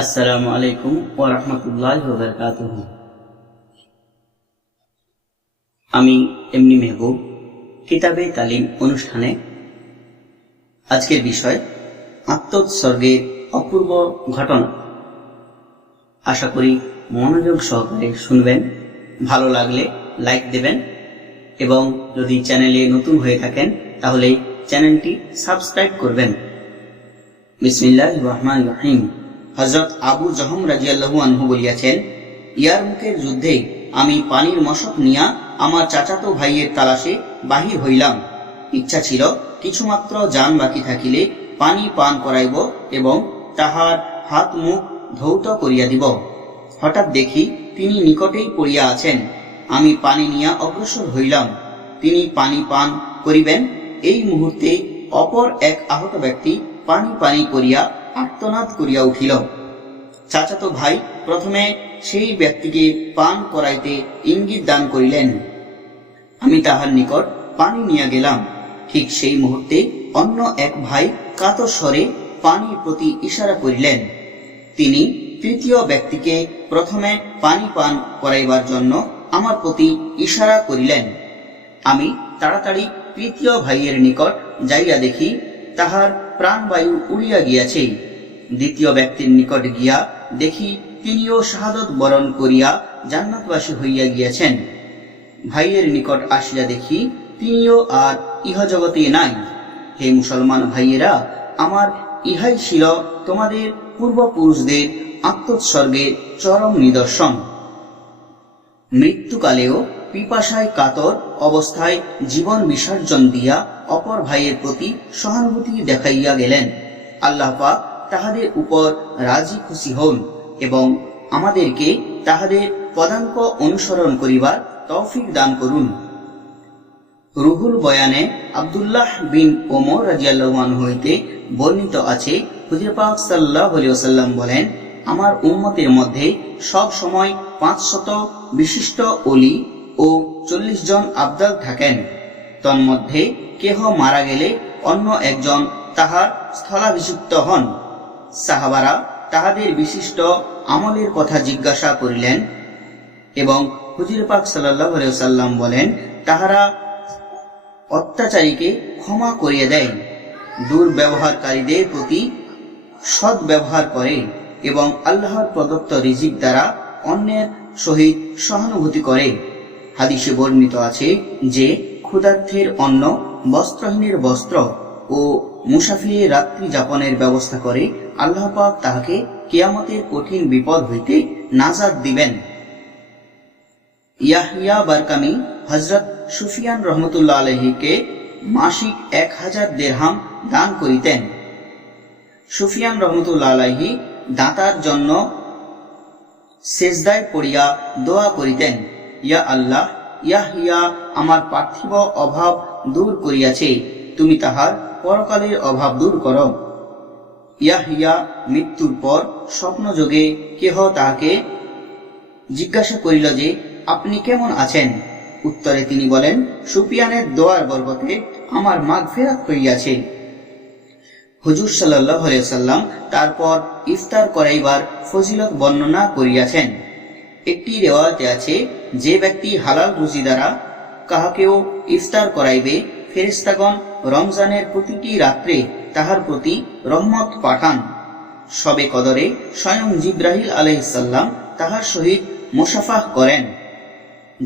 আসসালামু আলাইকুম ওয়া রাহমাতুল্লাহি ওয়া বারাকাতুহু। আমি এমনি মেহবুব কিতাবে তালিম অনুষ্ঠানে আজকের বিষয় আত্মোৎসর্গের অপূর্ব ঘটনা। আশা করি মনোযোগ সহকারে শুনবেন, ভালো লাগলে লাইক দেবেন এবং যদি চ্যানেলে নতুন হয়ে থাকেন তাহলে চ্যানেলটি সাবস্ক্রাইব করবেন। বিসমিল্লাহির রহমানির রহিম। হযরত আবু জহম রাদিয়াল্লাহু আনহু বলিয়াছেন, ইয়ারমুকের যুদ্ধে আমি পানির মশক নিয়া আমার চাচাতো ভাইয়ের তালাশে বাহির হইলাম। ইচ্ছা ছিল কিছুমাত্র জান বাকি থাকিলে পানি পান করাইব এবং তাহার হাত মুখ ধৌত করিয়া দিব। হঠাৎ দেখি তিনি নিকটেই পড়িয়া আছেন। আমি পানি নিয়া অগ্রসর হইলাম। তিনি পানি পান করিবেন, এই মুহূর্তে অপর এক আহত ব্যক্তি পানি পানি করিয়া আর্তনাদ করিয়া উঠিল। চাচাতো ভাই প্রথমে সেই ব্যক্তিকে পান করাইতে ইঙ্গিত দান করিলেন। আমি তাহার নিকট পানি নিয়ে গেলাম। ঠিক সেই মুহূর্তে অন্য এক ভাই কাতর স্বরে পানির প্রতি ইশারা করিলেন। তিনি তৃতীয় ব্যক্তিকে প্রথমে পানি পান করাইবার জন্য আমার প্রতি ইশারা করিলেন। আমি তাড়াতাড়ি তৃতীয় ভাইয়ের নিকট যাইয়া দেখি তাহার প্রাণবায়ু উড়িয়া গিয়াছে। দ্বিতীয় ব্যক্তির নিকট গিয়া দেখি তিনিও শাহাদত বরণ করিয়া জান্নাতবাসী হইয়া গিয়াছেন। ভাইয়ের নিকট আসিয়া দেখি তিনিও আর ইহজগতে নাই। হে মুসলমান ভাইয়েরা, আমার ইহাই ছিল তোমাদের পূর্বপুরুষদের আত্মোৎসর্গের চরম নিদর্শন। মৃত্যুকালেও পিপাসায় কাতর অবস্থায় জীবন বিসর্জন দিয়া অপর ভাইয়ের প্রতি সহানুভূতি দেখাইয়া গেলেন। আল্লাহ পাক তাহাদের উপর রাজি খুশি হন এবং আমাদেরকে তাহাদের পদাঙ্ক অনুসরণ করিবার তৌফিক দান করুন। রুহুল বয়ানে আব্দুল্লাহ বিন ওমর রাদিয়াল্লাহু আনহু হইতে বর্ণিত আছে, হুজুর পাক সাল্লাল্লাহু আলাইহি ওয়াসাল্লাম বলেন, আমার উম্মতের মধ্যে সব সময় 500 বিশিষ্ট ওলি ও 40 জন আবদাল থাকেন। তন্মধ্যে কেহ মারা গেলে অন্য একজন তাহার স্থলাভিষিক্ত হন। সাহাবারা তাহাদের বিশিষ্ট আমলের কথা জিজ্ঞাসা করিলেন এবং হুজুর পাক সাল্লাল্লাহু আলাইহি ওয়াসাল্লাম বলেন, তাহারা অত্যাচারীকে ক্ষমা করিয়া দেয়, দুর্ব্যবহারকারীদের প্রতি সৎ ব্যবহার করে এবং আল্লাহর প্রদত্ত রিজিক দ্বারা অন্যের সহিত সহানুভূতি করে। হাদিসে বর্ণিত আছে যে ক্ষুধার্থের অন্ন, বস্ত্রহীনের বস্ত্র ও মুসাফিরের রাত্রি যাপনের ব্যবস্থা করে আল্লাহ পাক তাহাকে কিয়ামতের কঠিন বিপদ হইতে নাজাত দিবেন। ইয়াহইয়া বারকামি হযরত সুফিয়ান রহমতুল্লাহ আলাইহিকে মাসিক 1000 দিরহাম দান করিতেন। সুফিয়ান রহমতুল্লাহ আলাইহি দাতার জন্য সেজদায় পড়িয়া দোয়া করিতেন, ইয়া আল্লাহ, ইয়াহইয়া আমার পার্থিব অভাব দূর করিয়াছে, তুমি তাহার পরকালের অভাব দূর করো। ইয়াহইয়া মৃত্যুর পর স্বপ্নযোগে কেহ তাহাকে জিজ্ঞাসা করিল যে, আপনি কেমন আছেন? উত্তরে তিনি বলেন, সুফিয়ানের দোয়ার বরকতে আমার মাগফিরাত হইয়াছে। হুজুর সাল্লাল্লাহু আলাইহি ওয়াসাল্লাম তারপর ইফতার করাইবার ফজিলত বর্ণনা করিয়াছেন। একটি রিওয়ায়াতে আছে, যে ব্যক্তি হালাল রুজি দ্বারা কাহাকেও ইফতার করাইবে, ফেরেশতাগণ রমজানের প্রতিটি রাত্রে তাহার প্রতি রহমত পাঠান। শবে কদরে স্বয়ং জিবরাইল আলাইহিস সালাম তাহার সহিত মুসাফাহ করেন।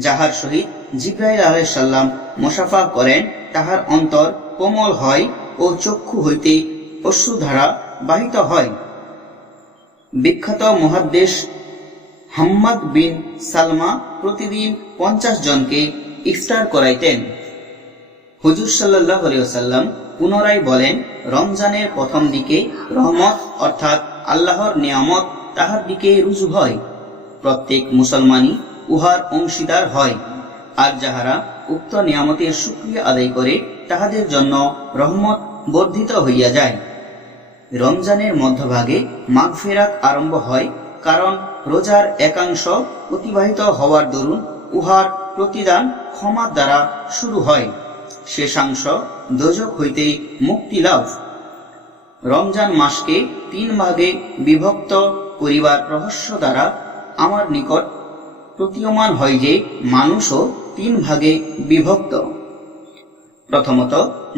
যাহার সহিত জিবরাইল আলাইহিস সালাম মুসাফাহ করেন তাহার অন্তর কোমল হয় ও চক্ষু হইতে অশ্রুধারা বাহিত হয়। বিখ্যাত মুহাদ্দিস হাম্মাদ বিন সালমা প্রতিদিন 50 জনকে ইফতার করাইতেন। হুজুর সাল্লাল্লাহু আলাইহি ওয়াসাল্লাম পুনরায় বলেন, রমজানের প্রথম দিকে রহমত অর্থাৎ আল্লাহর নিয়ামত তাহার দিকে রুজু হয়, প্রত্যেক মুসলমানই উহার অংশীদার হয়, আর যাহারা উক্ত নিয়ামতের শুকরিয়া আদায় করে তাহাদের জন্য রহমত বর্ধিত হইয়া যায়। রমজানের মধ্যভাগে মাগফিরাত আরম্ভ হয়, কারণ রোজার একাংশ অতিবাহিত হওয়ার দরুন উহার প্রতিদান ক্ষমা দ্বারা শুরু হয়, শেষাংশ দোজখ হইতে মুক্তি লাভ। রমজান মাসকে 3 ভাগে বিভক্ত করিবার রহস্য দ্বারা আমার নিকট প্রতীয়মান হয় যে মানুষও 3 ভাগে বিভক্ত। প্রথমত,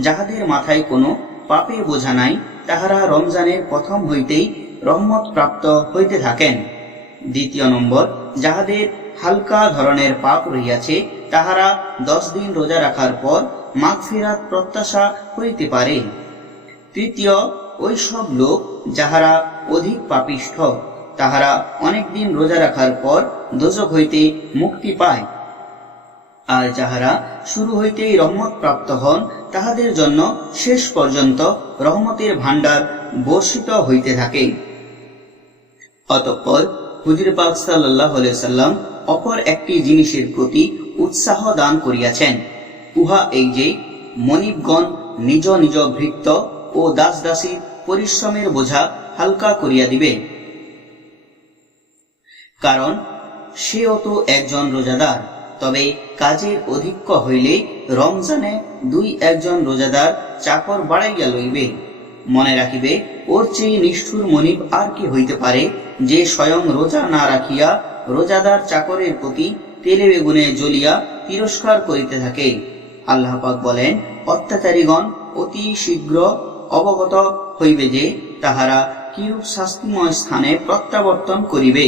যাহাদের মাথায় কোনো পাপে বোঝা নাই, তাহারা রমজানের প্রথম হইতেই রহমত প্রাপ্ত হইতে থাকেন। দ্বিতীয় নম্বর, যাহাদের হালকা ধরনের পাপ রহিয়াছে, তাহারা 10 দিন রোজা রাখার পর মাগফিরাত প্রত্যাশা করিতে পারে। তৃতীয়, ওই সব লোক যাহারা অধিক পাপিষ্ঠ, তাহারা অনেক দিন রোজা রাখার পর দোজখ হইতে মুক্তি পায়। আর যাহারা শুরু হইতেই রহমত প্রাপ্ত হন, তাহাদের জন্য শেষ পর্যন্ত রহমতের ভাণ্ডার বর্ষিত হইতে থাকে। অতঃপর হুজুর পাক সাল্লাল্লাহু আলাইহি সাল্লাম অপর একটি জিনিসের প্রতি উৎসাহ দান করিয়াছেন, উহা এই যে মনিবগণ নিজ নিজ ভৃত্য ও দাস দাসীর পরিশ্রমের বোঝা হালকা করিয়া দিবে। কারণ সেও তো একজন রোজাদার। তবে কাজের অধিক্য হইলে রমজানে 2-1 রোজাদার চাকর বাড়াইয়া লইবে। মনে রাখিবে, ওর চেয়ে নিষ্ঠুর মনিব আর কি হইতে পারে, যে স্বয়ং রোজা না রাখিয়া রোজাদার চাকরের প্রতি তেলে বেগুনে জ্বলিয়া তিরস্কার করিতে থাকে। আল্লাহ পাক বলেন, অত্যাচারীগণ অতি শীঘ্র অবগত হইবে যে তাহারা কিরূপ শাস্তিময় স্থানে প্রত্যাবর্তন করিবে।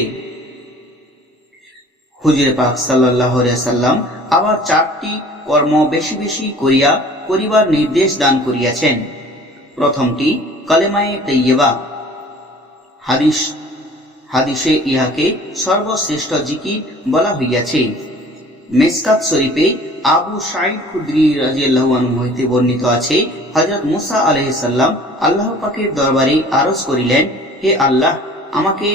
হুজুর পাক সাল্লাল্লাহু আলাইহি সাল্লাম আবার 4টি কর্ম বেশি বেশি করিয়া করিবার নির্দেশ দান করিয়াছেন। প্রথমটি কালেমায়ে তাইয়্যিবা। হাদিসে ইহাকে সর্বশ্রেষ্ঠ জিকির বলা হইয়াছে। মিসকাত শরীফে আবু সাঈদ খুদরি রাদিয়াল্লাহু আনহু হইতে বর্ণিত আছে, হযরত মুসা আলাইহিস সালাম আল্লাহ পাকের দরবারে আরজ করিলেন, হে আল্লাহ, আমাকে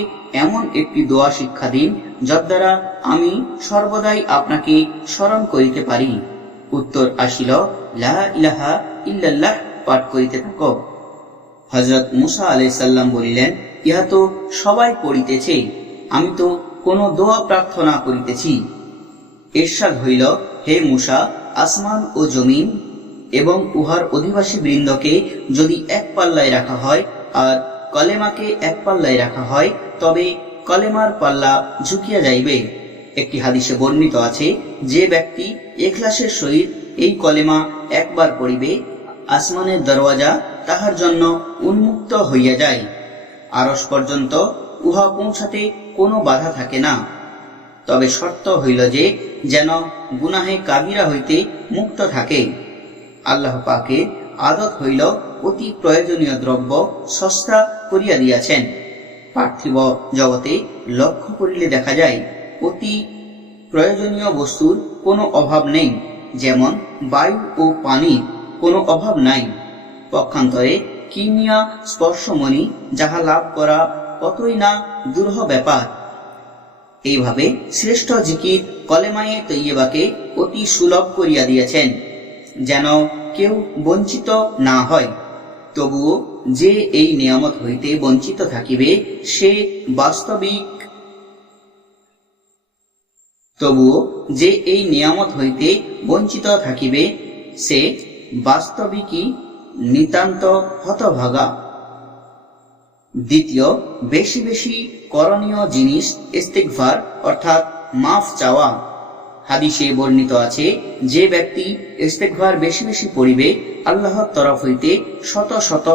এমন একটি দোয়া শিক্ষা দিন, যার দ্বারা আমি সর্বদাই আপনাকে স্মরণ করিতে পারি। উত্তর আসিল, লা ইলাহা ইল্লাল্লাহ পাঠ করিতে থাকো। হযরত মুসা আলাইহিস সালাম বলিলেন, ইহা তো সবাই পড়িতেছে, আমি তো কোনো দোয়া প্রার্থনা করিতেছি। ইরশাদ হইল, হে মুসা, আসমান ও জমিন এবং উহার অধিবাসী বৃন্দকে যদি এক পাল্লায় রাখা হয় আর কলেমাকে এক পাল্লায় রাখা হয়, তবে কলেমার পাল্লা ঝুঁকিয়া যাইবে। একটি হাদিসে বর্ণিত আছে, যে ব্যক্তি ইখলাসের সহিত এই কলেমা একবার পড়িবে, আসমানের দরওয়াজা তাহার জন্য উন্মুক্ত হইয়া যায়। আরশ পর্যন্ত উহা পৌঁছাতে কোনো বাধা থাকে না। তবে শর্ত হইল যে যেন গুনাহে কাবিরা হইতে মুক্ত থাকে। আল্লাহ পাকের আদত হইল অতি প্রয়োজনীয় দ্রব্য সস্তা করিয়া দিয়াছেন। পার্থিব জগতে লক্ষ্য করিলে দেখা যায় অতি প্রয়োজনীয় বস্তুর কোনো অভাব নেই, যেমন বায়ু ও পানির কোনো অভাব নাই। পক্ষান্তরে কিমিয়া স্পর্শমণি যাহা লাভ করা কতই না দুরূহ ব্যাপার। এইভাবে শ্রেষ্ঠ জিকির কলেমায়ে তৈয়বাকে অতি সুলভ করিয়া দিয়েছেন, যেন কেউ বঞ্চিত না হয়। তবুও যে এই নিয়ামত হইতে বঞ্চিত থাকিবে, সে বাস্তবিকই নিতান্ত হতভাগা। দ্বিতীয়, বেশি বেশি করণীয় জিনিস ইস্তিগফার অর্থাৎ মাফ চাওয়া। হাদিসে বর্ণিত আছে, যে ব্যক্তি ইস্তিগফার বেশি বেশি পড়িবে, আল্লাহর তরফ হইতে শত শত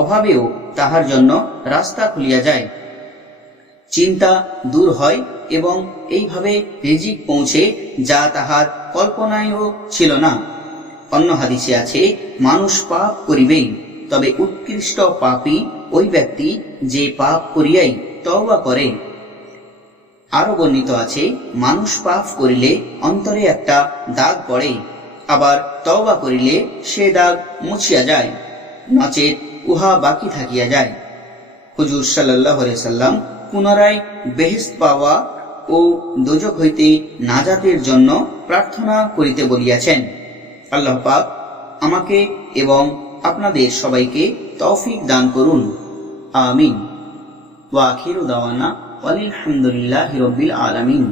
অভাবেও তাহার জন্য রাস্তা খুলিয়া যায়, চিন্তা দূর হয় এবং এইভাবে রিজিক পৌঁছে, যা তাহার কল্পনায়ও ছিল না। অন্য হাদিসে আছে, মানুষ পাপ করিবেই, তবে উৎকৃষ্ট পাপী ওই ব্যক্তি যে পাপ করিয়াই তওবা করে। আরো বর্ণিত আছে, মানুষ পাপ করিলে অন্তরে একটা দাগ পড়ে, আবার তওবা করিলে সে দাগ মুছিয়া যায়, নচেত উহা বাকি থাকিয়া যায়। হুজুর সাল্লাল্লাহু আলাইহি সাল্লাম পুনরায় বেহেশত পাওয়া ও দোজখ হইতে নাজাতের জন্য প্রার্থনা করিতে বলিয়াছেন। আল্লাহ পাক আমাকে এবং আপনাদের সবাইকে তৌফিক দান করুন, আমিন। ওয়া আখিরু দাওয়ানা আলহামদুলিল্লাহি রাব্বিল আলামিন।